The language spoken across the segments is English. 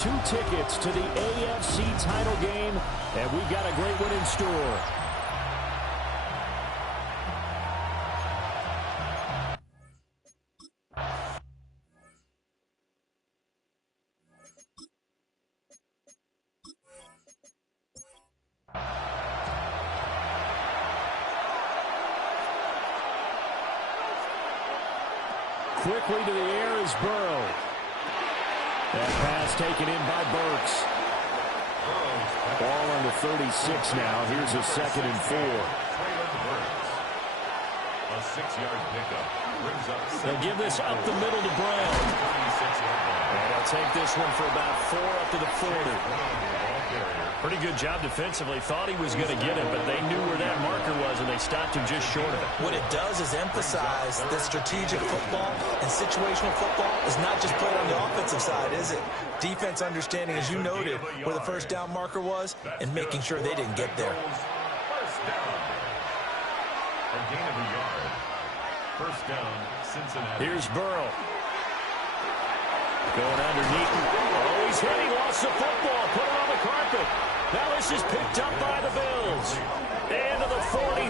2 tickets to the AFC title game, and we've got a great one in store. Quickly to the air is Burrow. That pass taken in by Burks. Ball on the 36 now. Here's a 2nd and 4. A 6-yard pickup brings up. They'll give this up the middle to Brown. And they'll take this one for about 4 up to the 40. Pretty good job defensively. Thought he was going to get it, but they knew where that marker was, and they stopped him just short of it. What it does is emphasize that strategic football and situational football is not just played on the offensive side, is it? Defense understanding, as you noted, where the first down marker was and making sure they didn't get there. First down. A gain of a yard. First down, Cincinnati. Here's Burrow. Going underneath. Oh, he's hit. He lost the football. Put it on the carpet. Now this is picked up by the Bills. Into the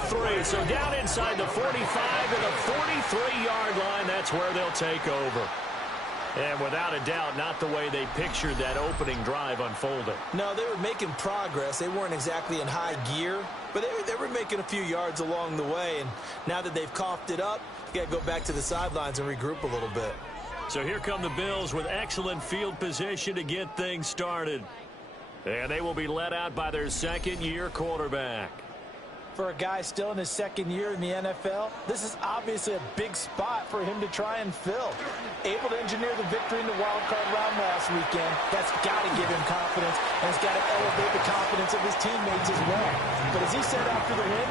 43. So down inside the 45 to the 43-yard line. That's where they'll take over. And without a doubt, not the way they pictured that opening drive unfolding. No, they were making progress. They weren't exactly in high gear, but they were making a few yards along the way. And now that they've coughed it up, you got to go back to the sidelines and regroup a little bit. So here come the Bills with excellent field position to get things started. And they will be led out by their second-year quarterback. For a guy still in his second year in the NFL, this is obviously a big spot for him to try and fill. Able to engineer the victory in the wild card round last weekend, that's got to give him confidence, and it's got to elevate the confidence of his teammates as well. But as he said after the win,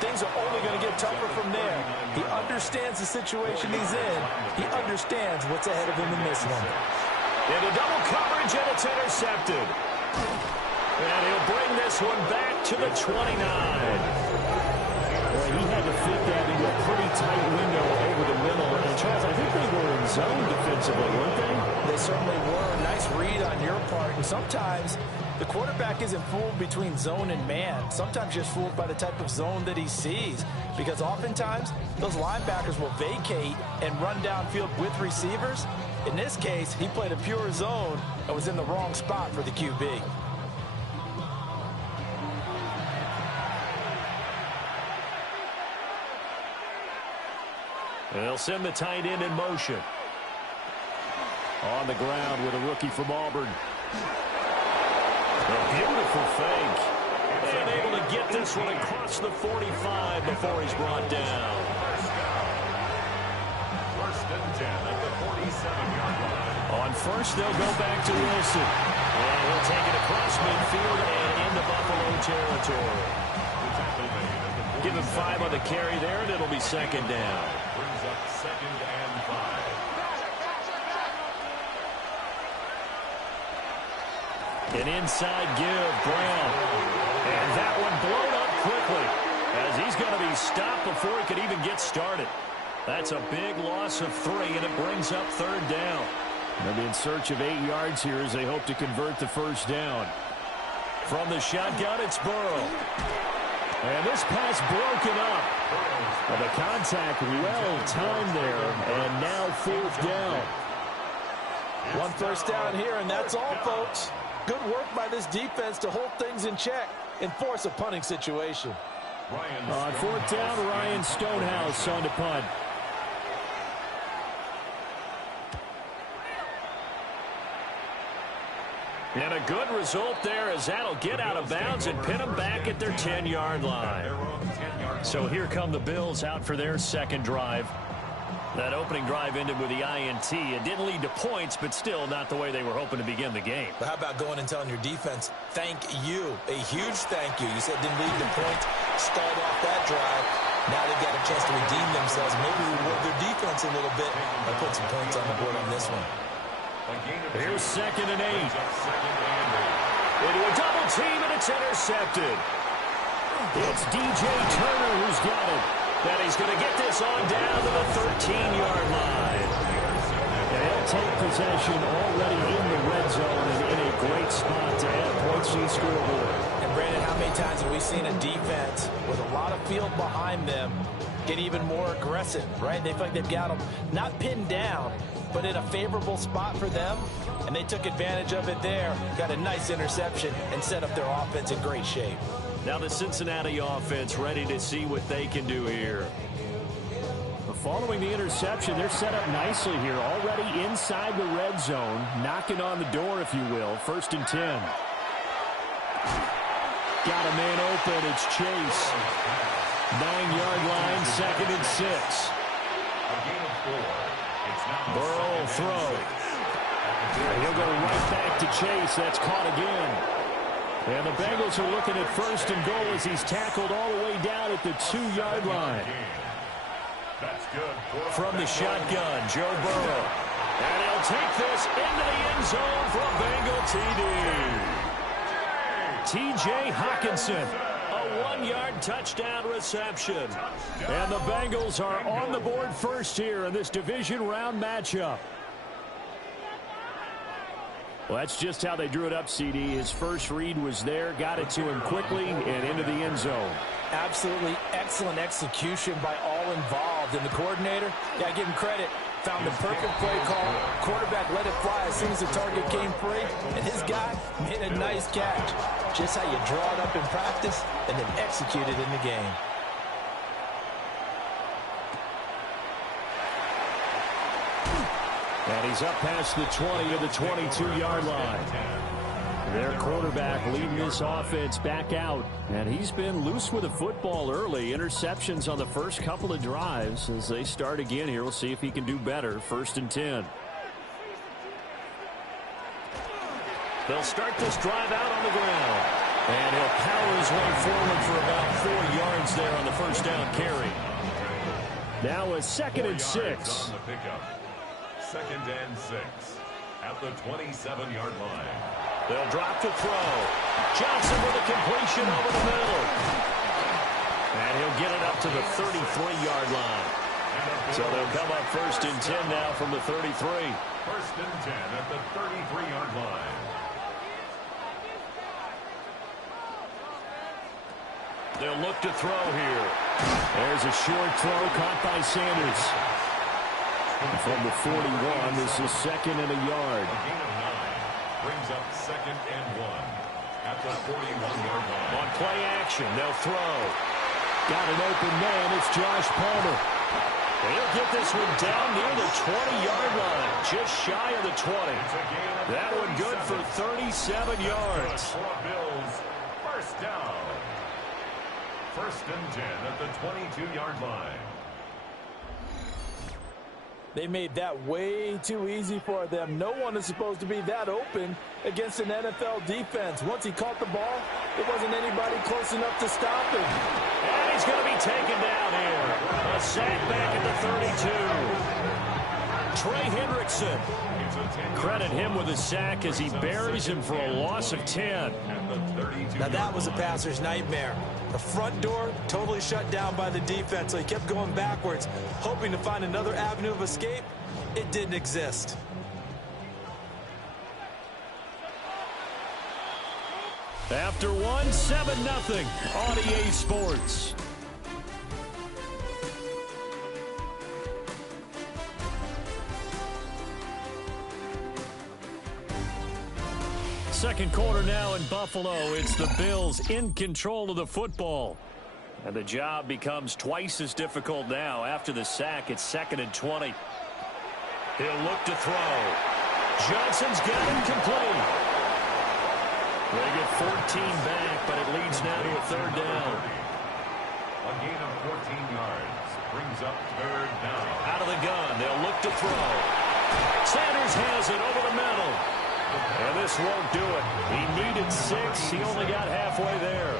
things are only going to get tougher from there. He understands the situation he's in. He understands what's ahead of him in this one. Into double coverage, and it's intercepted. And he'll bring this one back to the 29. Well, he had to fit that into a pretty tight window over the middle. And Charles, I think they were in zone defensively, weren't they? They certainly were. Nice read on your part. And sometimes the quarterback isn't fooled between zone and man. Sometimes just fooled by the type of zone that he sees. Because oftentimes, those linebackers will vacate and run downfield with receivers. In this case, he played a pure zone and was in the wrong spot for the QB. They'll send the tight end in motion. On the ground with a rookie from Auburn. A beautiful fake. And able to get this one across the 45 before he's brought down. First and 10 at the 47-yard line. On first, they'll go back to Wilson. And he'll take it across midfield and into Buffalo territory. Give him 5 on the carry there, and it'll be second down. Brings up 2nd and 5. An inside give, Brown. And that one blown up quickly as he's going to be stopped before he could even get started. That's a big loss of 3, and it brings up 3rd down. They'll be in search of 8 yards here as they hope to convert the first down. From the shotgun, it's Burrow. And this pass broken up. Well, the contact well timed there, and now 4th down. 1 first down here, and that's all, folks. Good work by this defense to hold things in check and force a punting situation. On 4th down, Ryan Stonehouse on to punt. And a good result there as that'll get out of bounds and pin them back at their 10-yard line. So here come the Bills out for their second drive. That opening drive ended with the INT. It didn't lead to points, but still not the way they were hoping to begin the game. But how about going and telling your defense, thank you, a huge thank you. You said didn't lead to points, stalled off that drive. Now they've got a chance to redeem themselves, maybe reward their defense a little bit by putting some points on the board on this one. Here's 2nd and 8. Into a double team, and it's intercepted. It's DJ Turner who's got it. And he's going to get this on down to the 13-yard line. And he'll take possession already in the red zone and scoreboard. And Brandon, how many times have we seen a defense with a lot of field behind them get even more aggressive, right? They feel like they've got them not pinned down, but in a favorable spot for them, and they took advantage of it there, got a nice interception, and set up their offense in great shape. Now the Cincinnati offense ready to see what they can do here. Following the interception, they're set up nicely here, already inside the red zone, knocking on the door, if you will. 1st and 10. Got a man open. It's Chase. 9-yard line, 2nd and 6. Burrow will throw. And he'll go right back to Chase. That's caught again. And the Bengals are looking at 1st and goal as he's tackled all the way down at the 2-yard line. From the shotgun, Joe Burrow. And he'll take this into the end zone for a Bengal TD. T.J. Hawkinson, a 1-yard touchdown reception. And the Bengals are on the board first here in this division round matchup. Well, that's just how they drew it up, CD. His first read was there, got it to him quickly, and into the end zone. Absolutely excellent execution by all involved. And the coordinator, got to give him credit, found the perfect play call. Quarterback let it fly as soon as the target came free. And his guy made a nice catch. Just how you draw it up in practice and then execute it in the game. And he's up past the 20 to the 22-yard line. Their quarterback leading this offense back out. And he's been loose with the football early. Interceptions on the first couple of drives. As they start again here, we'll see if he can do better. 1st and 10. They'll start this drive out on the ground. And he'll power his way forward for about 4 yards there on the first down carry. Now a 2nd and 6. 2nd and 6 at the 27-yard line. They'll drop the throw. Johnson with a completion over the middle. And he'll get it up to the 33-yard line. So they'll come up 1st and 10 now from the 33. 1st and 10 at the 33-yard line. They'll look to throw here. There's a short throw caught by Sanders. From the 41, this is 2nd and a yard. A gain of 9 brings up 2nd and 1 at the 41-yard line. On play action, they'll throw. Got an open man. It's Josh Palmer. He'll get this one down near the 20-yard line, just shy of the 20. That one good for 37 yards. Bills, 1st down. 1st and 10 at the 22-yard line. They made that way too easy for them. No one is supposed to be that open against an NFL defense. Once he caught the ball, there wasn't anybody close enough to stop him. And he's going to be taken down here. A sack back at the 32. Trey Hendrickson. Credit him with a sack as he buries him for a loss of 10. Now that was a passer's nightmare. The front door totally shut down by the defense, so he kept going backwards, hoping to find another avenue of escape. It didn't exist. After one, 7-0 on EA Sports. Second quarter now in Buffalo. It's the Bills in control of the football. And the job becomes twice as difficult now. After the sack, it's 2nd and 20. He'll look to throw. Johnson's got him complete. They get 14 back, but it leads now to a 3rd down. A gain of 14 yards brings up 3rd down. Out of the gun, they'll look to throw. Sanders has it over the middle. And this won't do it. He needed 6. He only got halfway there.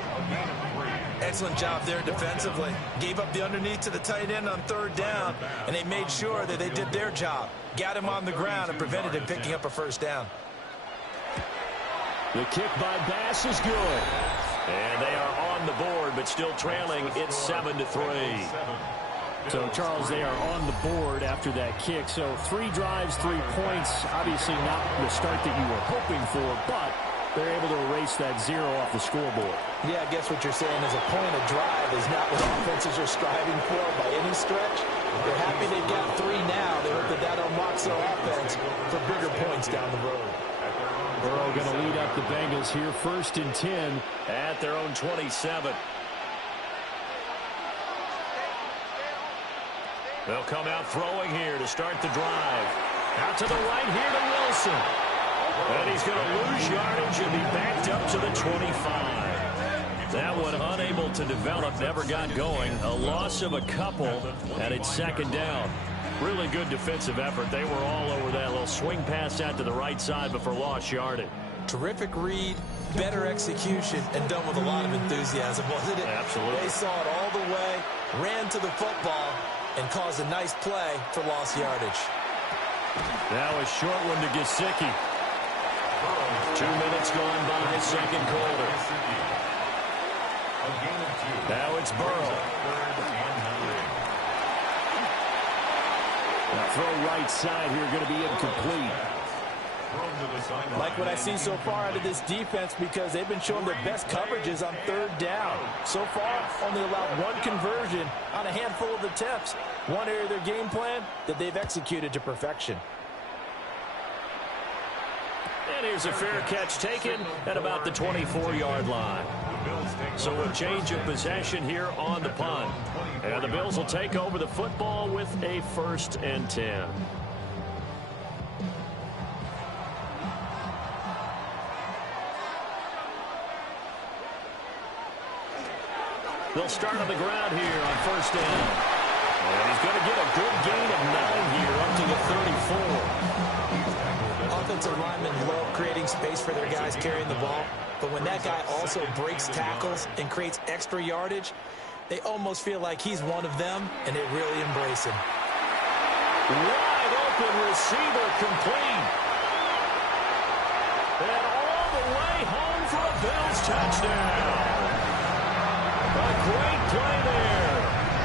Excellent job there defensively. Gave up the underneath to the tight end on 3rd down, and they made sure that they did their job. Got him on the ground and prevented him picking up a 1st down. The kick by Bass is good. And they are on the board, but still trailing. It's 7-3. So, Charles, they are on the board after that kick. So 3 drives, 3 points. Obviously not the start that you were hoping for, but they're able to erase that 0 off the scoreboard. Yeah, I guess what you're saying is a point of drive is not what offenses are striving for by any stretch. They're happy they got 3 now. They hope that unlocks their offense for bigger points down the road. Burrow going to lead up the Bengals here, 1st and 10 at their own 27. They'll come out throwing here to start the drive. Out to the right here to Wilson. And he's going to lose yardage and be backed up to the 25. That one unable to develop, never got going. A loss of a couple, and it's 2nd down. Really good defensive effort. They were all over that little swing pass out to the right side before lost yardage. Terrific read, better execution, and done with a lot of enthusiasm, wasn't it? Absolutely. They saw it all the way, ran to the football, and caused a nice play for lost yardage. Now a short one to Gesicki. 2 minutes gone by, 2nd quarter. Now it's Burrow. The throw right side here going to be incomplete. Like what I see so far out of this defense because they've been showing their best coverages on 3rd down. So far, only allowed 1 conversion on a handful of attempts. One area of their game plan that they've executed to perfection. And here's a fair catch taken at about the 24-yard line. So a change of possession here on the punt. And the Bills will take over the football with a 1st and 10. They'll start on the ground here on 1st down. And he's going to get a good gain of 9 here up to the 34. Offensive linemen love creating space for their guys carrying the ball, but when that guy also breaks tackles and creates extra yardage, they almost feel like he's one of them, and they really embrace him. Wide open receiver complete. And all the way home for a Bills touchdown. A great play there.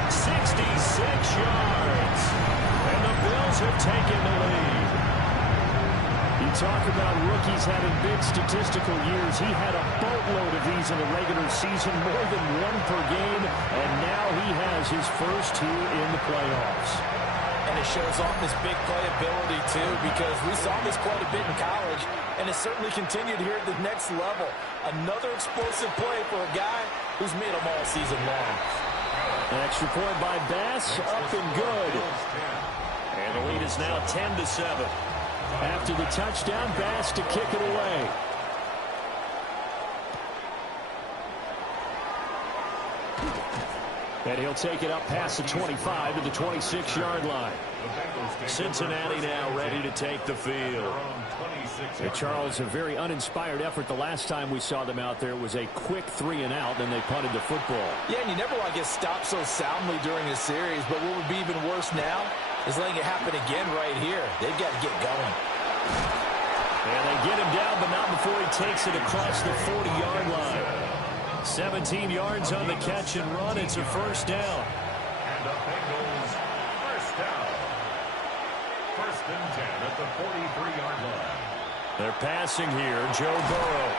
66 yards. And the Bills have taken the lead. You talk about rookies having big statistical years. He had a boatload of these in the regular season, more than 1 per game, and now he has his first here in the playoffs. And it shows off his big playability, too, because we saw this quite a bit in college, and it certainly continued here at the next level. Another explosive play for a guy who's made them all season long. An extra point by Bass, up and good. And the lead is now 10-7. After the touchdown, Bass to kick it away. And he'll take it up past the 25 to the 26-yard line. Cincinnati now ready to take the field. And Charles, a very uninspired effort. The last time we saw them out there was a quick 3-and-out, then they punted the football. Yeah, and you never want to get stopped so soundly during a series, but what would be even worse now is letting it happen again right here. They've got to get going. And they get him down, but not before he takes it across the 40-yard line. 17 yards on the catch and run. It's a 1st down. And the Bengals 1st down. 1st and 10 at the 43-yard line. They're passing here. Joe Burrow.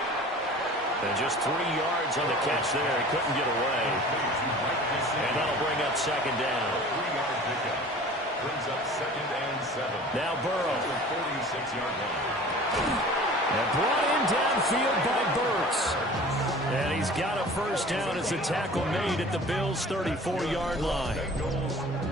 And just 3 yards on the catch there. He couldn't get away. And that'll bring up 2nd down. 3-yard pickup. Brings up 2nd and 7. Now Burrow. 46-yard line. And brought in downfield by Burks. And he's got a 1st down as the tackle made at the Bills' 34-yard line.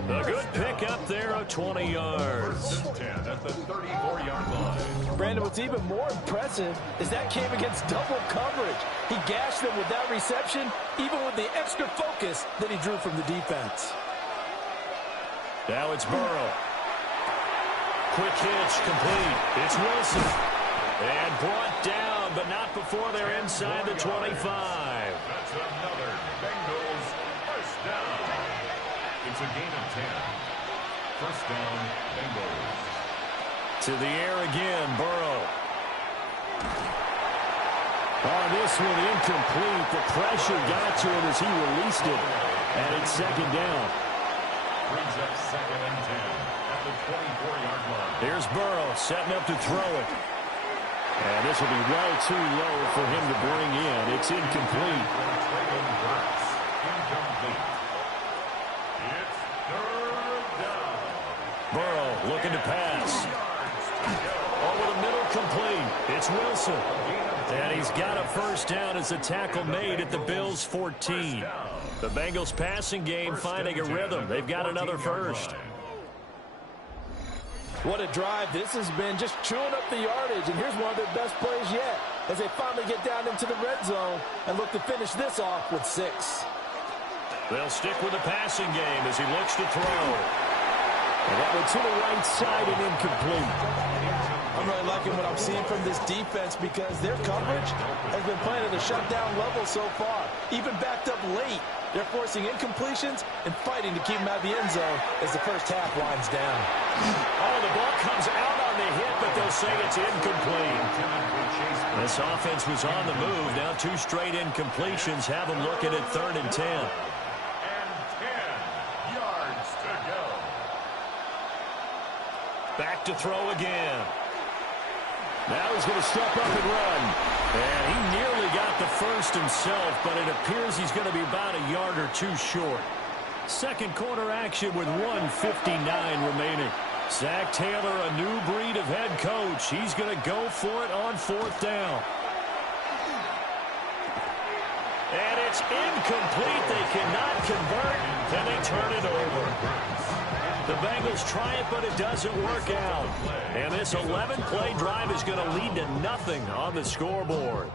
A good pickup there of 20 yards. 10 at the 34-yard line. Brandon, what's even more impressive is that came against double coverage. He gashed them with that reception, even with the extra focus that he drew from the defense. Now it's Burrow. Quick hitch, complete. It's Wilson. And brought down, but not before they're inside the 25. That's another Bengals 1st down. It's a gain of 10. 1st down, Bengals. To the air again, Burrow. On this one, incomplete. The pressure got to him as he released it. And it's 2nd down. Brings up 2nd and 10 at the 24-yard line. Here's Burrow setting up to throw it. And this will be well too low for him to bring in. It's incomplete. Burrow looking to pass. Over the middle, complete. It's Wilson. And he's got a first down as a tackle made at the Bills' 14. The Bengals passing game finding a rhythm. They've got another first. What a drive this has been, just chewing up the yardage. And here's one of their best plays yet as they finally get down into the red zone and look to finish this off with 6. They'll stick with the passing game as he looks to throw. And that one to the right side and incomplete. I'm really liking what I'm seeing from this defense because their coverage has been playing at a shutdown level so far. Even backed up late, they're forcing incompletions and fighting to keep them out of the end zone as the first half winds down. Oh, the ball comes out on the hit, but they'll say it's incomplete. This offense was on the move. Now 2 straight incompletions have them looking at 3rd and 10. And 10 yards to go. Back to throw again. Now he's going to step up and run. And he nearly got the first himself, but it appears he's going to be about a yard or 2 short. Second quarter action with 1:59 remaining. Zach Taylor, a new breed of head coach. He's going to go for it on 4th down. And it's incomplete. They cannot convert, and they turn it over. The Bengals try it, but it doesn't work out. And this 11-play drive is going to lead to nothing on the scoreboard.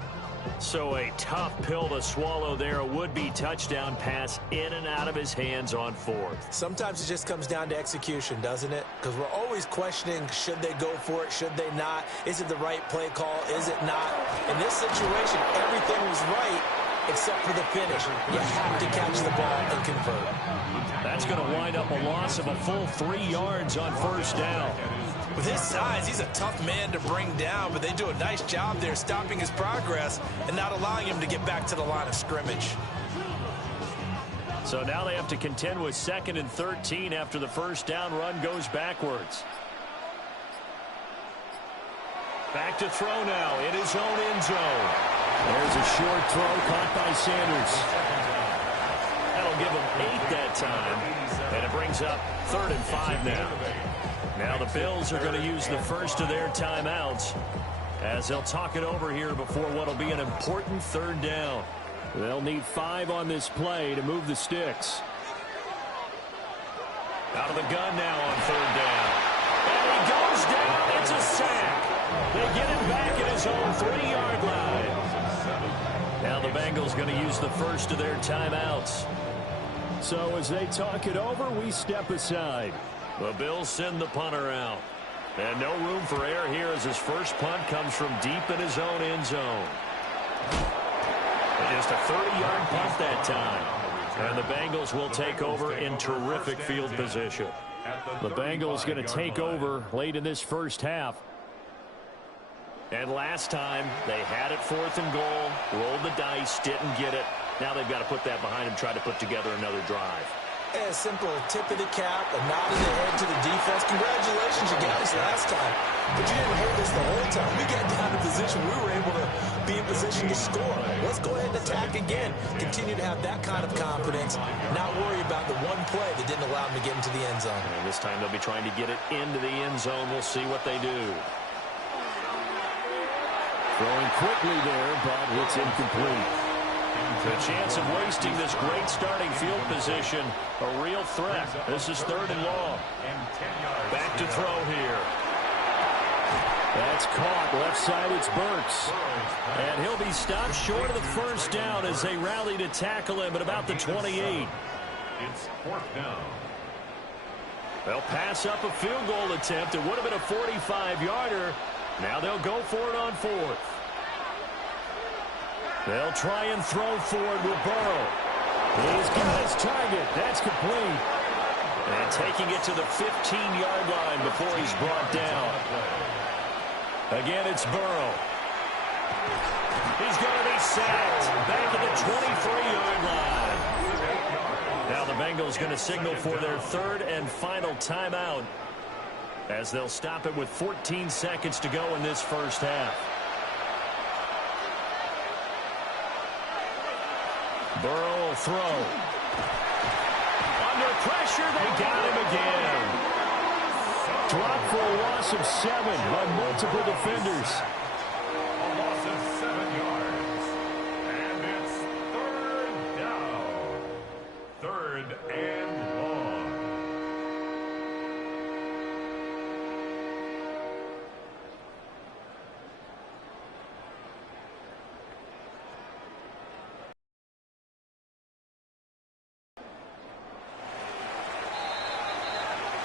So a tough pill to swallow there. A would-be touchdown pass in and out of his hands on 4th. Sometimes it just comes down to execution, doesn't it? Because we're always questioning, should they go for it, should they not? Is it the right play call, is it not? In this situation, everything was right except for the finish. You have to catch the ball and convert. That's going to wind up a loss of a full 3 yards on 1st down. With his size, he's a tough man to bring down, but they do a nice job there stopping his progress and not allowing him to get back to the line of scrimmage. So now they have to contend with 2nd and 13 after the first down run goes backwards. Back to throw now in his own end zone. There's a short throw caught by Sanders. That'll give him 8 that time. And it brings up 3rd and 5 now. Now the Bills are going to use the first of their timeouts as they'll talk it over here before what will be an important 3rd down. They'll need 5 on this play to move the sticks. Out of the gun now on 3rd down. And he goes down. It's a sack. They get him back at his own 3-yard line. Now the Bengals going to use the first of their timeouts. So as they talk it over, we step aside. The Bills send the punter out. And no room for error here as his first punt comes from deep in his own end zone. And just a 30-yard punt that time. And the Bengals will take over in terrific field position. The Bengals going to take over late in this first half. And last time, they had it 4th and goal, rolled the dice, didn't get it. Now they've got to put that behind them, try to put together another drive. As simple a tip of the cap, a nod of the head to the defense. Congratulations, you got us last time. But you didn't hold us the whole time. We got down to position. We were able to be in position to score. Let's go ahead and attack again. Continue to have that kind of confidence. Not worry about the one play that didn't allow them to get into the end zone. And this time they'll be trying to get it into the end zone. We'll see what they do. Throwing quickly there, but it's incomplete. The chance of wasting this great starting field position, a real threat. This is 3rd and long. Back to throw here. That's caught. Left side, it's Burks. And he'll be stopped short of the first down as they rally to tackle him at about the 28. It's 4th down. They'll pass up a field goal attempt. It would have been a 45-yarder. Now they'll go for it on 4th. They'll try and throw forward with Burrow. He's got his target. That's complete. And taking it to the 15-yard line before he's brought down. Again, it's Burrow. He's going to be sacked back at the 23-yard line. Now the Bengals going to signal for their 3rd and final timeout as they'll stop it with 14 seconds to go in this first half. Burrow will throw. Under pressure, they got him again. Dropped for a loss of 7 by multiple defenders. A loss of 7 yards. And it's third down. Third and long.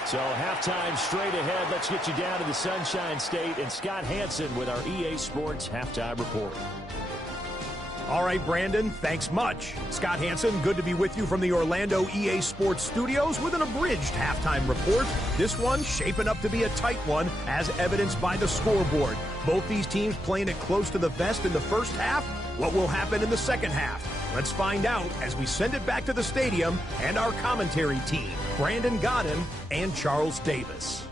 So halftime straight ahead. Let's get you down to the Sunshine State and Scott Hansen with our EA Sports halftime report. All right, Brandon, thanks much. Scott Hansen, good to be with you from the Orlando EA Sports Studios with an abridged halftime report. This one shaping up to be a tight one, as evidenced by the scoreboard. Both these teams playing it close to the vest in the first half. What will happen in the second half? Let's find out as we send it back to the stadium and our commentary team, Brandon Godden and Charles Davis.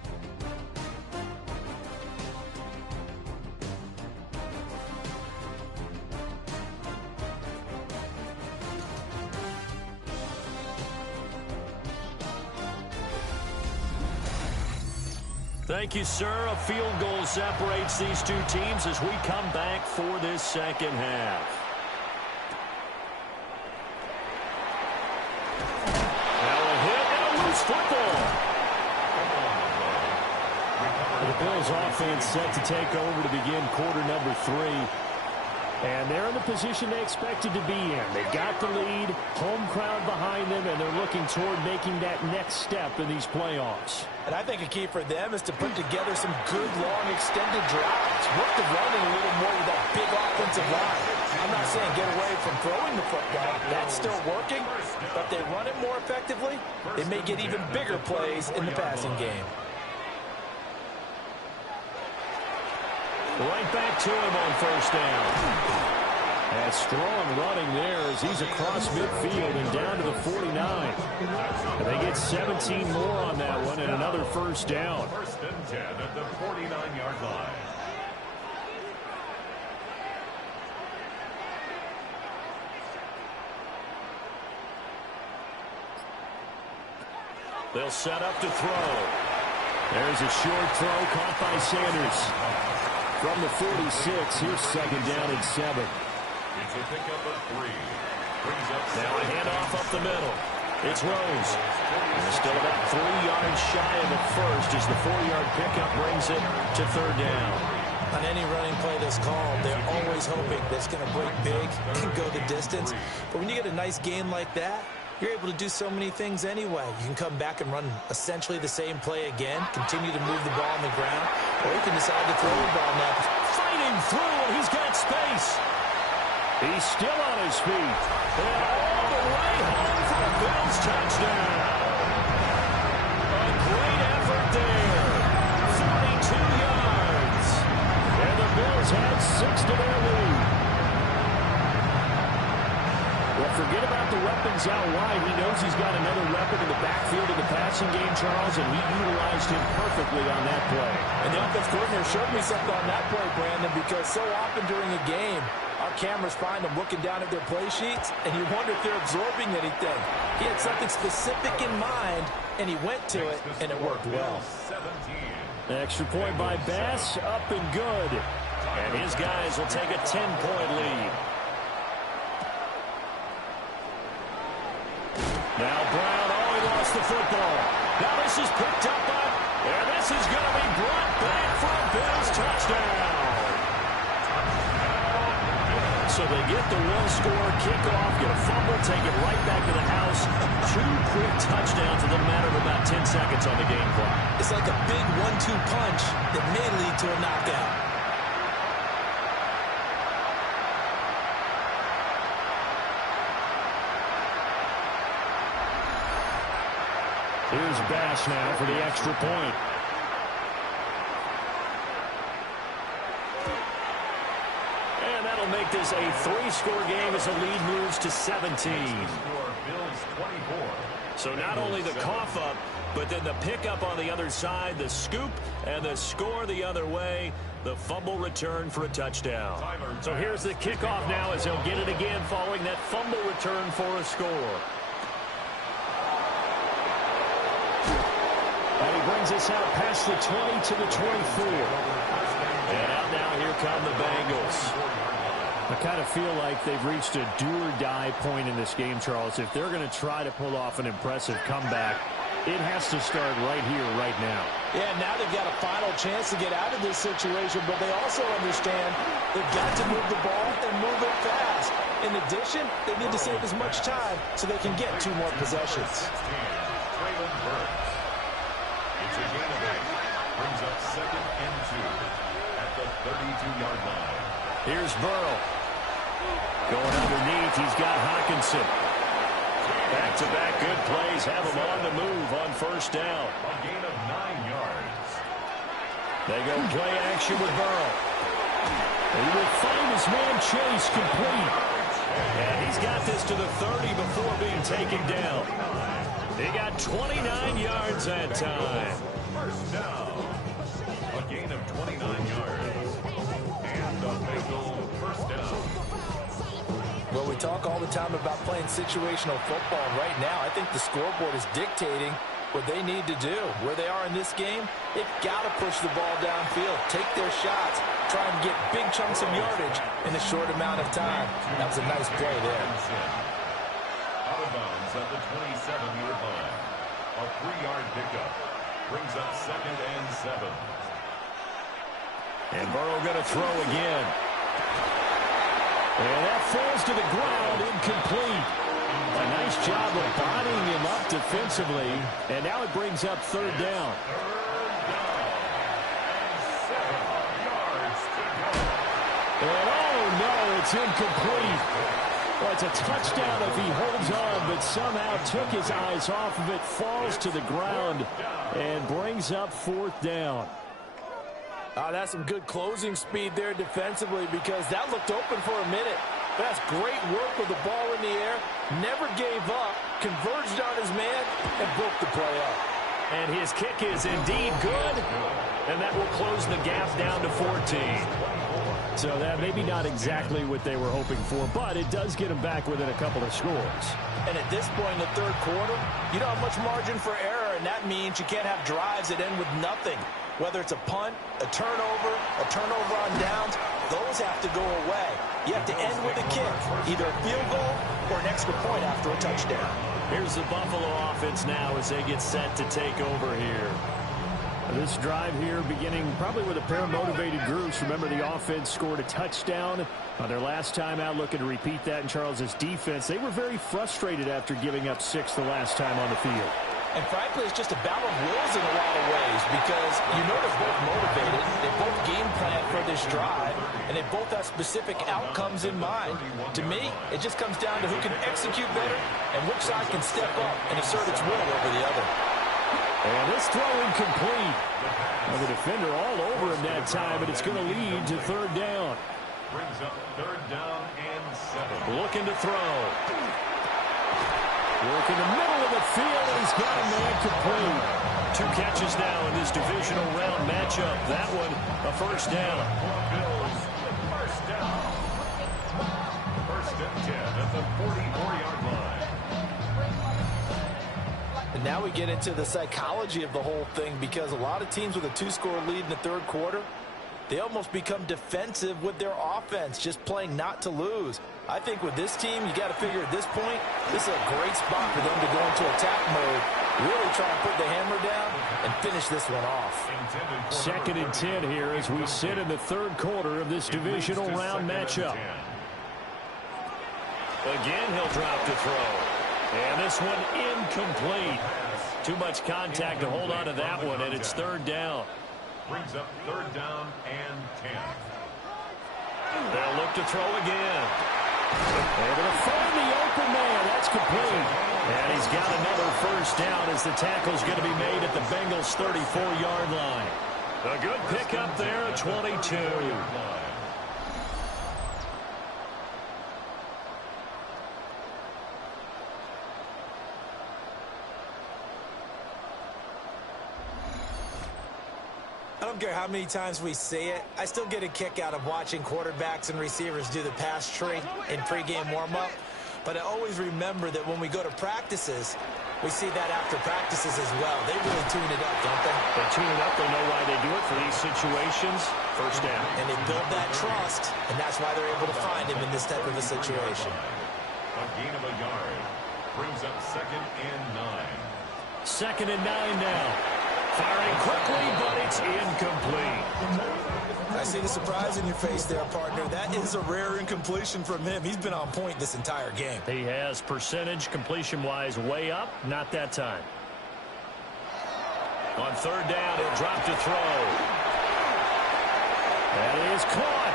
Thank you, sir. A field goal separates these two teams as we come back for this second half. Now a hit and a loose football. The Bills offense set to take over to begin quarter number 3. And they're in the position they expected to be in. They've got the lead, home crowd behind them, and they're looking toward making that next step in these playoffs. And I think a key for them is to put together some good, long, extended drives. Work the running a little more with that big offensive line. I'm not saying get away from throwing the football. That's still working. But if they run it more effectively, they may get even bigger plays in the passing game. Right back to him on first down. And strong running there as he's across midfield and down to the 49. And they get 17 more on that one and another first down. First and 10 at the 49-yard line. They'll set up to throw. There's a short throw caught by Sanders. From the 46, here's second down and 7. It's a pickup of 3. Brings up now a handoff up the middle. It's Rose. And still about 3 yards shy of the first as the 4-yard pickup brings it to third down. On any running play that's called, they're always hoping that's going to break big and go the distance. But when you get a nice game like that, you're able to do so many things anyway. You can come back and run essentially the same play again, continue to move the ball on the ground, or you can decide to throw the ball now. Fighting through, and he's got space. He's still on his feet. And all the way home for a Bills touchdown. A great effort there. 42 yards. And the Bills had 6 to their lead. Well, forget about the weapons out wide. He knows he's got another weapon in the backfield of the passing game, Charles, and he utilized him perfectly on that play. And the offensive coordinator showed me something on that play, Brandon, because so often during a game, our cameras find them looking down at their play sheets, and you wonder if they're absorbing anything. He had something specific in mind, and he went to it, and it worked well. Extra point by Bass, up and good. And his guys will take a 10-point lead. Now Brown, he lost the football. Now this is picked up by, and this is going to be brought back for a Bills touchdown. So they get the one-score kickoff, get a fumble, take it right back to the house. 2 quick touchdowns in the matter of about 10 seconds on the game clock. It's like a big 1-2 punch that may lead to a knockout. Here's Bass now for the extra point. And that'll make this a 3-score game as the lead moves to 17. Bills 24 So not only the cough up, but then the pickup on the other side, the scoop, and the score the other way. The fumble return for a touchdown. So here's the kickoff now as he'll get it again following that fumble return for a score. And he brings us out past the 20 to the 24. And out now, here come the Bengals. I kind of feel like they've reached a do-or-die point in this game, Charles. If they're going to try to pull off an impressive comeback, it has to start right here, right now. Yeah, now they've got a final chance to get out of this situation, but they also understand they've got to move the ball and move it fast. In addition, they need to save as much time so they can get 2 more possessions. It's a gain of 8. Brings up 2nd and 2 at the 32-yard line. Here's Burrow. Going underneath, he's got Hockenson. Back-to-back good plays have him on the move on first down. A gain of 9 yards. They go play action with Burrow. He will find his man Chase complete. And he's got this to the 30 before being taken down. He got 29 yards that time. First down. A gain of 29 yards. And the Bengals first down. Well, we talk all the time about playing situational football. Right now, I think the scoreboard is dictating what they need to do. Where they are in this game, they've got to push the ball downfield, take their shots, try and get big chunks of yardage in a short amount of time. That was a nice play there. Out of bounds at the 27-yard line. A 3-yard pickup. Brings up 2nd and 7. And Burrow going to throw again. And that falls to the ground, incomplete. A nice job of bodying him up defensively. And now it brings up 3rd down. And oh no, it's incomplete. Well, it's a touchdown if he holds on, but somehow took his eyes off of it, falls to the ground, and brings up 4th down. That's some good closing speed there defensively because that looked open for a minute. That's great work with the ball in the air. Never gave up, converged on his man, and broke the play up. And his kick is indeed good, and that will close the gap down to 14. So that maybe not exactly what they were hoping for, but it does get them back within a couple of scores. And at this point in the 3rd quarter, you don't have much margin for error, and that means you can't have drives that end with nothing. Whether it's a punt, a turnover on downs, those have to go away. You have to end with a kick, either a field goal or an extra point after a touchdown. Here's the Buffalo offense now as they get set to take over here. This drive here beginning probably with a pair of motivated groups. Remember, the offense scored a touchdown on their last time out, looking to repeat that in Charles's defense. They were very frustrated after giving up 6 the last time on the field. And frankly, it's just a battle of wills in a lot of ways because you know they're both motivated, they both game plan for this drive, and they both have specific outcomes in mind. To me, it just comes down to who can execute better and which side can step up and assert its will over the other. And this throw incomplete. Well, the defender all over him that time, but it's going to lead to 3rd down. Brings up 3rd down and 7. Looking to throw. Work in the middle of the field, and he's got a man complete. 2 catches now in this divisional round matchup. That one, a 1st down. Bills, first down. 1st and 10 at the 44-yard line. And now we get into the psychology of the whole thing because a lot of teams with a 2-score lead in the 3rd quarter, they almost become defensive with their offense, just playing not to lose. I think with this team, you got to figure at this point, this is a great spot for them to go into attack mode, really try and put the hammer down and finish this one off. 2nd and 10 here as we sit in the 3rd quarter of this divisional round matchup. Again, he'll drop to throw. And this one incomplete. Too much contact to hold on to that one, and it's 3rd down. Brings up 3rd down and 10. They'll look to throw again. Able to find the open man. That's complete. And he's got another 1st down as the tackle's going to be made at the Bengals' 34-yard line. A good pickup there at 22. don't care how many times we see it, I still get a kick out of watching quarterbacks and receivers do the pass tree in pregame warm-up. But I always remember that when we go to practices, we see that after practices as well. They really tune it up, don't they? They tune it up. They know why they do it for these situations. First down. And they build that trust, and that's why they're able to find him in this type of a situation. A gain of a yard. Brings up 2nd and 9. 2nd and 9 now. Firing quickly, but it's incomplete. I see the surprise in your face there, partner. That is a rare incompletion from him. He's been on point this entire game. He has percentage completion-wise way up. Not that time. On 3rd down, he'll drop to throw. That is caught.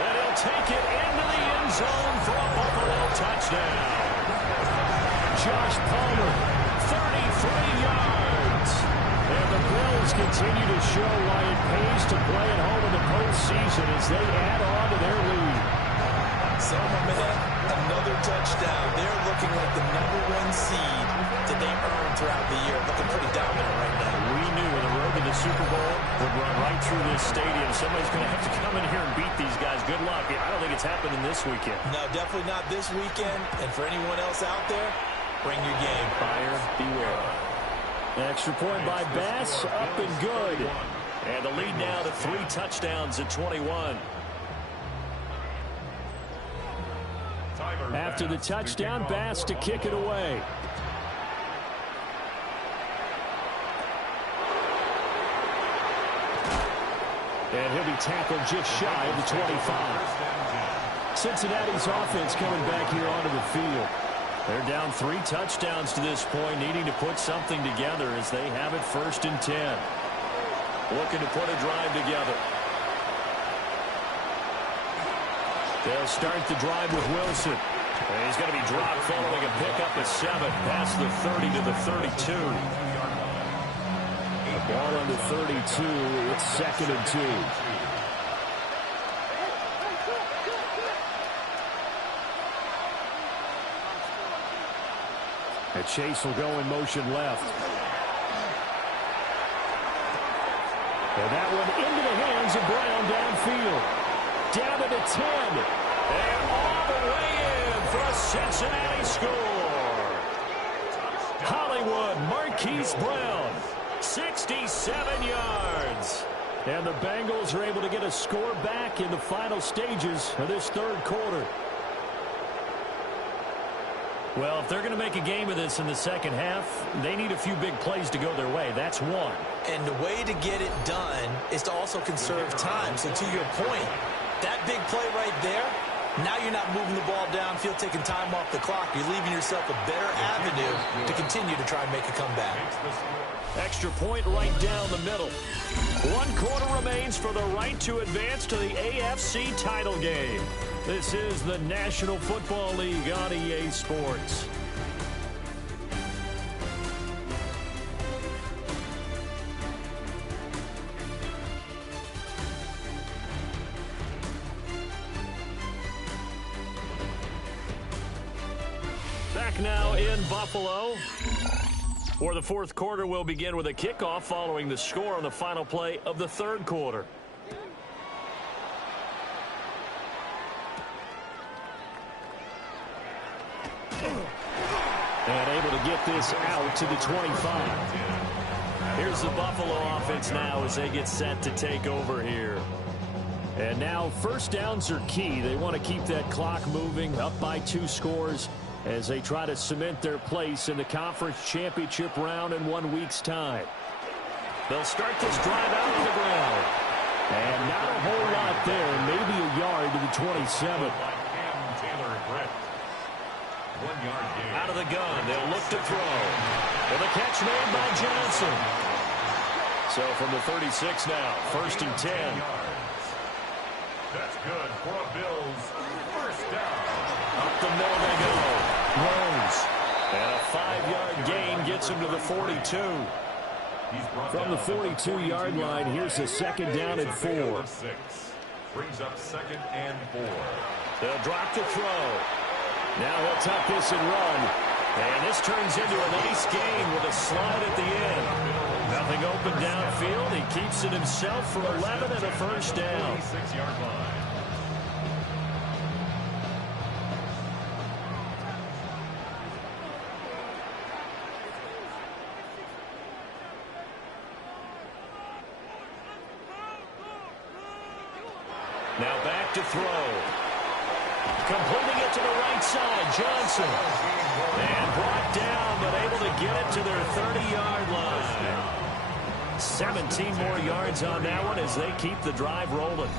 And he'll take it into the end zone for a Buffalo touchdown. Josh Palmer, 33 yards. And the Bills continue to show why it pays to play at home in the postseason as they add on to their lead. So, my man, another touchdown. They're looking like the #1 seed that they earned throughout the year. Looking pretty dominant right now. We knew the road to the Super Bowl would run right through this stadium. Somebody's going to have to come in here and beat these guys. Good luck. I don't think it's happening this weekend. No, definitely not this weekend. And for anyone else out there, bring your game. Buyer beware. Extra point by Bass, up and good. And the lead now to 3 touchdowns at 21. After the touchdown, Bass to kick it away. And he'll be tackled just shy of the 25. Cincinnati's offense coming back here onto the field. They're down 3 touchdowns to this point, needing to put something together as they have it 1st and 10. Looking to put a drive together. They'll start the drive with Wilson. And he's going to be dropped following a pickup of 7 past the 30 to the 32. The ball on the 32. It's 2nd and 2. And Chase will go in motion left. And that one into the hands of Brown downfield. Down to the 10. And all the way in for a Cincinnati score. Hollywood Marquise Brown, 67 yards. And the Bengals are able to get a score back in the final stages of this 3rd quarter. Well, if they're going to make a game of this in the 2nd half, they need a few big plays to go their way. That's one. And the way to get it done is to also conserve time. So to your point, that big play right there, now you're not moving the ball downfield, taking time off the clock. You're leaving yourself a better avenue to continue to try and make a comeback. Extra point right down the middle. 1 quarter remains for the right to advance to the AFC title game. This is the National Football League on EA Sports. Back now in Buffalo. For the 4th quarter, we'll begin with a kickoff following the score on the final play of the 3rd quarter. And able to get this out to the 25. Here's the Buffalo offense now as they get set to take over here. And now 1st downs are key. They want to keep that clock moving, up by 2 scores as they try to cement their place in the conference championship round in 1 week's time. They'll start this drive out on the ground. And not a whole lot there, maybe a yard to the 27. Out of the gun, they'll look to throw. And the catch made by Johnson. So from the 36 now, 1st and 10. That's good for a Bills 1st down. Up the middle they go. Rose. And a 5-yard gain gets him to the 42. From the 42-yard line, here's a 2nd down and 4. Brings up 2nd and 4. They'll drop to throw. Now he'll tuck this and run. And this turns into a nice gain with a slide at the end. Nothing open downfield. He keeps it himself for 11 and a first down. 36-yard line. Now back to throw. Completing it to the right side, Johnson. And brought down, but able to get it to their 30-yard line. 17 more yards on that one as they keep the drive rolling.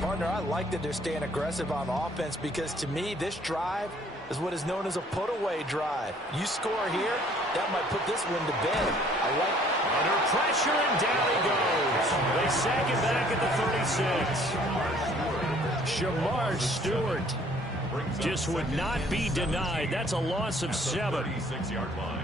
Partner, I like that they're staying aggressive on offense because to me, this drive is what is known as a put-away drive. You score here, that might put this one to bed. I like under pressure, and down he goes. They sack him back at the 36. Shamar Stewart just would not be denied. That's a loss of 7.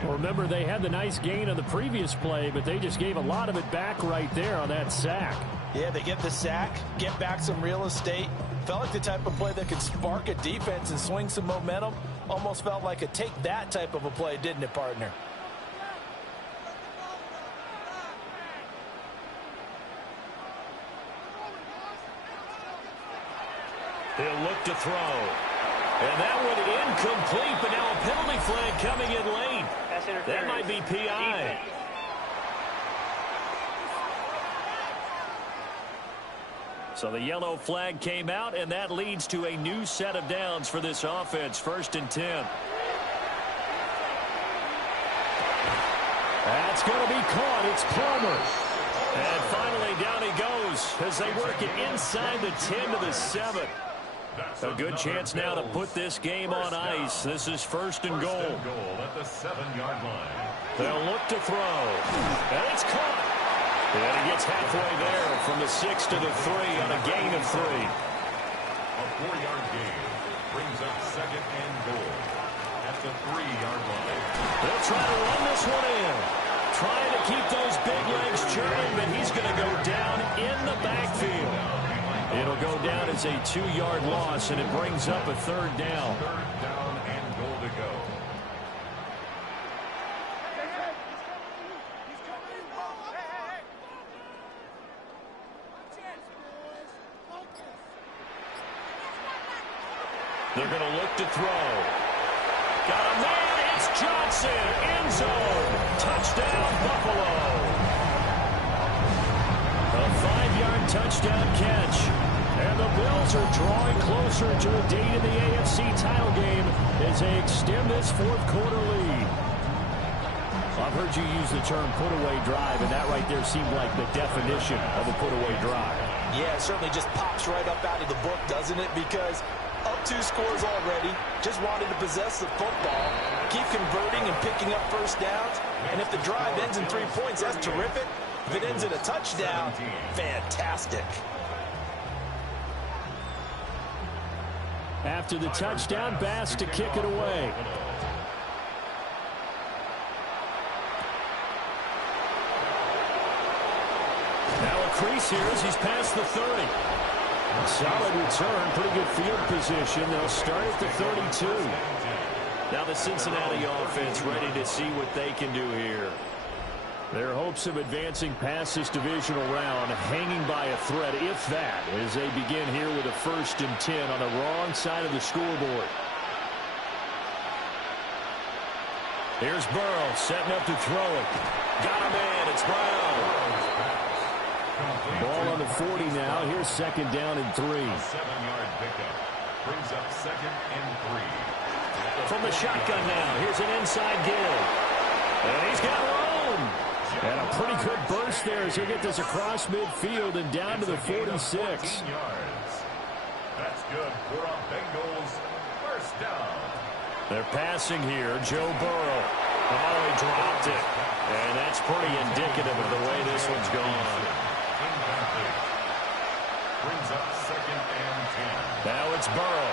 Remember, they had the nice gain on the previous play, but they just gave a lot of it back right there on that sack. Yeah, they get the sack, get back some real estate. Felt like the type of play that could spark a defense and swing some momentum. Almost felt like a take that type of a play, didn't it, partner? He'll look to throw. And that one incomplete, but now a penalty flag coming in late. That might be PI. So the yellow flag came out, and that leads to a new set of downs for this offense. 1st and 10. That's going to be caught. It's Palmer. And finally down he goes as they work it inside the 10 to the 7. A good chance now to put this game on ice. This is 1st and goal. At the 7-yard line. They'll look to throw. And it's caught. And he gets halfway there from the 6 to the 3 on a gain of 3. A 4-yard gain brings up 2nd and goal at the 3-yard line. They'll try to run this one in. Trying to keep those big legs churning, but he's going to go down in the backfield. It'll go down as a 2-yard loss, and it brings up a 3rd down. 3rd down and goal to go. They're going to look to throw. Got a man. It's Johnson. End zone. Touchdown, Buffalo. A 5-yard touchdown catch. And the Bills are drawing closer to a date in the AFC title game as they extend this 4th quarter lead. I've heard you use the term put-away drive, and that right there seemed like the definition of a put-away drive. Yeah, it certainly just pops right up out of the book, doesn't it? Because up 2 scores already, just wanted to possess the football, keep converting and picking up first downs. And if the drive ends in 3 points, that's terrific. If it ends in a touchdown, fantastic. After the touchdown, Bass to kick it away. Now a crease here as he's past the 30. Solid return, pretty good field position. They'll start at the 32. Now the Cincinnati offense ready to see what they can do here. Their hopes of advancing past this divisional round hanging by a thread, if that, as they begin here with a 1st and 10 on the wrong side of the scoreboard. Here's Burrow setting up to throw it. Got him in. It's Brown. Ball on the 40 now. Here's 2nd down and 3. A 7-yard pickup brings up 2nd and 3. From the shotgun now. Here's an inside give. And he's got room. And a pretty good burst there as he'll get this across midfield and down to the 46. Yards. That's good for a Bengals 1st down. They're passing here. Joe Burrow. Oh, he dropped it. And that's pretty indicative of the way this one's gone. Incomplete. Brings up 2nd and 10. Now it's Burrow.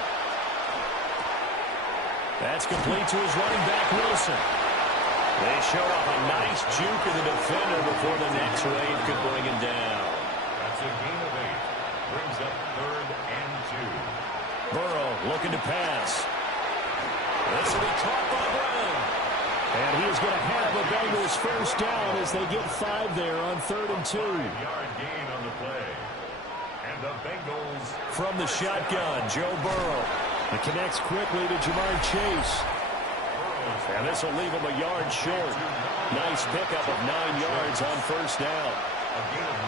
That's complete to his running back, Wilson. They show up a nice juke of the defender before the next wave could bring him down. That's a gain of 8. Brings up 3rd looking to pass. This will be caught by Brown. And he is going to have the Bengals first down as they get 5 there on 3rd and 2. 5-yard gain on the play. And the Bengals from the shotgun, Joe Burrow. It connects quickly to Jamar Chase. And this will leave him a yard short. Nice pickup of 9 yards on first down.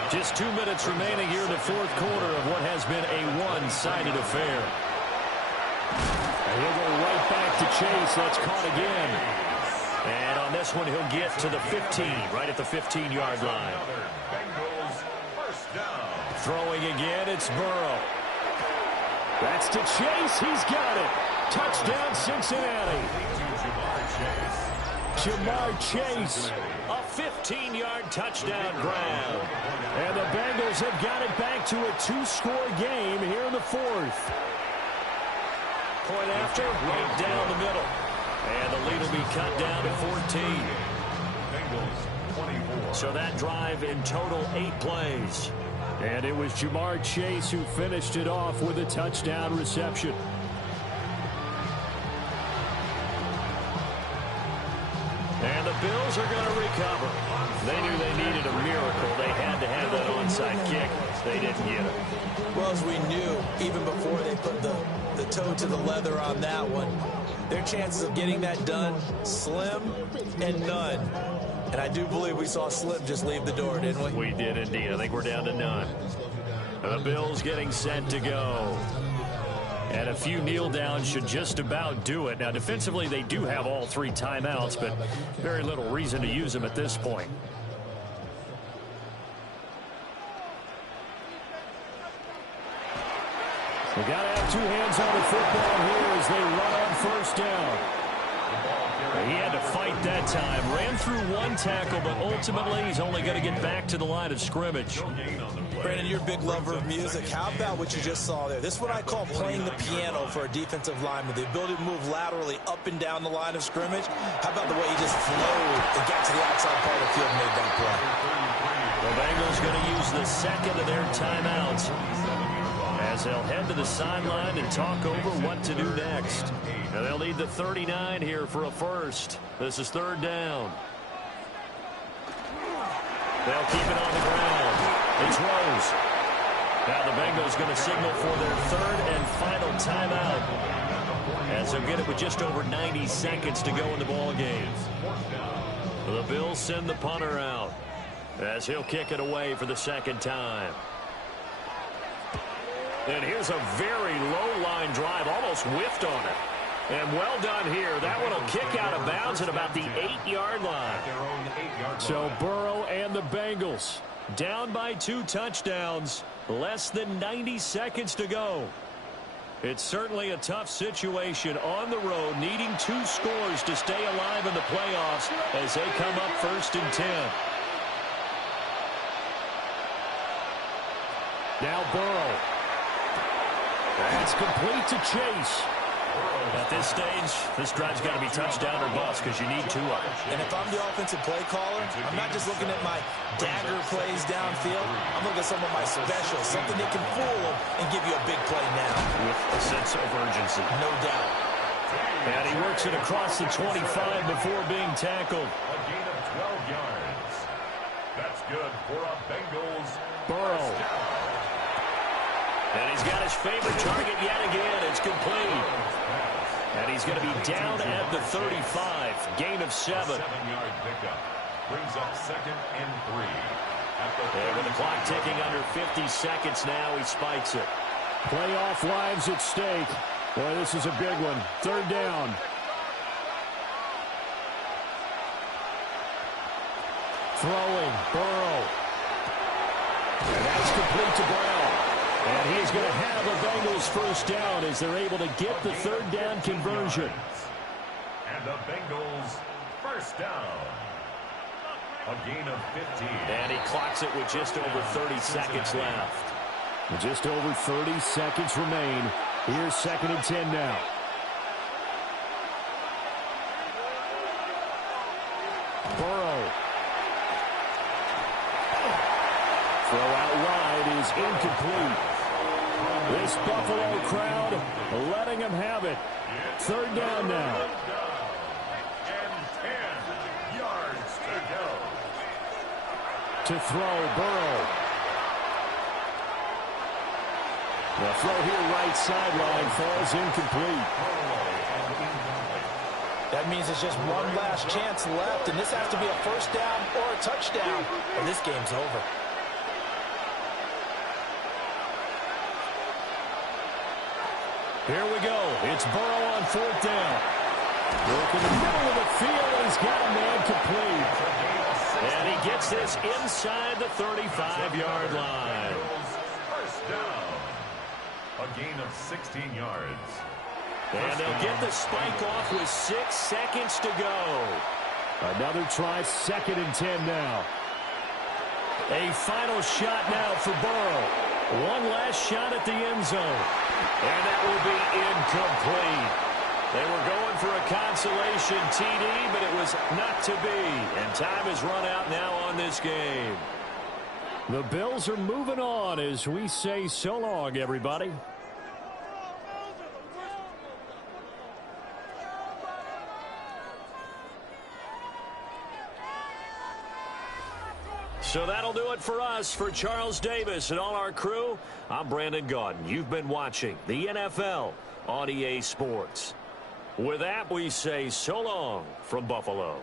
Just 2 minutes remaining here in the 4th quarter of what has been a one-sided affair. And he'll go right back to Chase. That's caught again. And on this one, he'll get to the 15, right at the 15-yard line. Bengals first down. Throwing again, it's Burrow. That's to Chase. He's got it. Touchdown, Cincinnati. Jamar Chase. A 15-yard touchdown grab. And the Bengals have got it back to a 2-score game here in the 4th. Point after, right down the middle. And the lead will be cut down to 14. Bengals 24. So that drive in total 8 plays. And it was Jamar Chase who finished it off with a touchdown reception. And the Bills are going to recover. They knew they needed a miracle. They had to have that onside kick. They didn't get it. Well, as we knew, even before they put the toe to the leather on that one, their chances of getting that done, slim and none. And I do believe we saw Slim just leave the door, didn't we? We did indeed. I think we're down to none. The Bills getting set to go. And a few kneel downs should just about do it. Now, defensively, they do have all 3 timeouts, but very little reason to use them at this point. They got to have 2 hands on the football here as they run on first down. He had to fight that time. Ran through 1 tackle, but ultimately he's only going to get back to the line of scrimmage. Brandon, you're a big lover of music. How about what you just saw there? This is what I call playing the piano for a defensive lineman. The ability to move laterally up and down the line of scrimmage. How about the way he just flowed and got to the outside part of the field and made that play? The Bengals going to use the second of their timeouts as they'll head to the sideline and talk over what to do next. And they'll need the 39 here for a first. This is 3rd down. They'll keep it on the ground. It's Rose. Now the Bengals going to signal for their 3rd and final timeout as they'll get it with just over 90 seconds to go in the ball game. The Bills send the punter out as he'll kick it away for the 2nd time. And here's a very low-line drive, almost whiffed on it. And well done here. That one will kick out of bounds at about the 8-yard line. So Burrow and the Bengals down by 2 touchdowns. Less than 90 seconds to go. It's certainly a tough situation on the road, needing 2 scores to stay alive in the playoffs as they come up 1st and 10. Now Burrow. That's complete to Chase. At this stage, this drive's got to be touchdown or bust because you need 2 of them. And if I'm the offensive play caller, I'm not just looking at my dagger plays downfield. I'm looking at some of my specials, something that can fool them and give you a big play now. With a sense of urgency. No doubt. And he works it across the 25 before being tackled. A gain of 12 yards. That's good for a Bengals. Burrow. And he's got his favorite target yet again. It's complete. And he's going to be down at the 35. Gain of 7. 7-yard pickup. Brings up 2nd and 3. And with the clock ticking under 50 seconds now, he spikes it. Playoff lives at stake. Boy, this is a big one. 3rd down. Throwing. Burrow. And that's complete to Brown. And he is going to have the Bengals first down as they're able to get the 3rd down conversion. And the Bengals first down. A gain of 15. And he clocks it with just over 30 seconds left. Just over 30 seconds remain. Here's 2nd and 10 now. Burrow. Throw out wide is incomplete. This Buffalo crowd letting him have it. Third down now. And 10 yards to go. To throw, Burrow. The throw here, right sideline, falls incomplete. That means it's just one last chance left, and this has to be a first down or a touchdown, or this game's over. Here we go. It's Burrow on fourth down. Working the middle of the field, and he's got a man complete. And he gets this inside the 35-yard line. First down. A gain of 16 yards. And they'll get the spike off with 6 seconds to go. Another try, 2nd and 10 now. A final shot now for Burrow. One last shot at the end zone. And that will be incomplete. They were going for a consolation TD, but it was not to be. And time has run out now on this game. The Bills are moving on as we say so long, everybody. So that'll do it for us. For Charles Davis and all our crew, I'm Brandon Gaudin. You've been watching the NFL on EA Sports. With that, we say so long from Buffalo.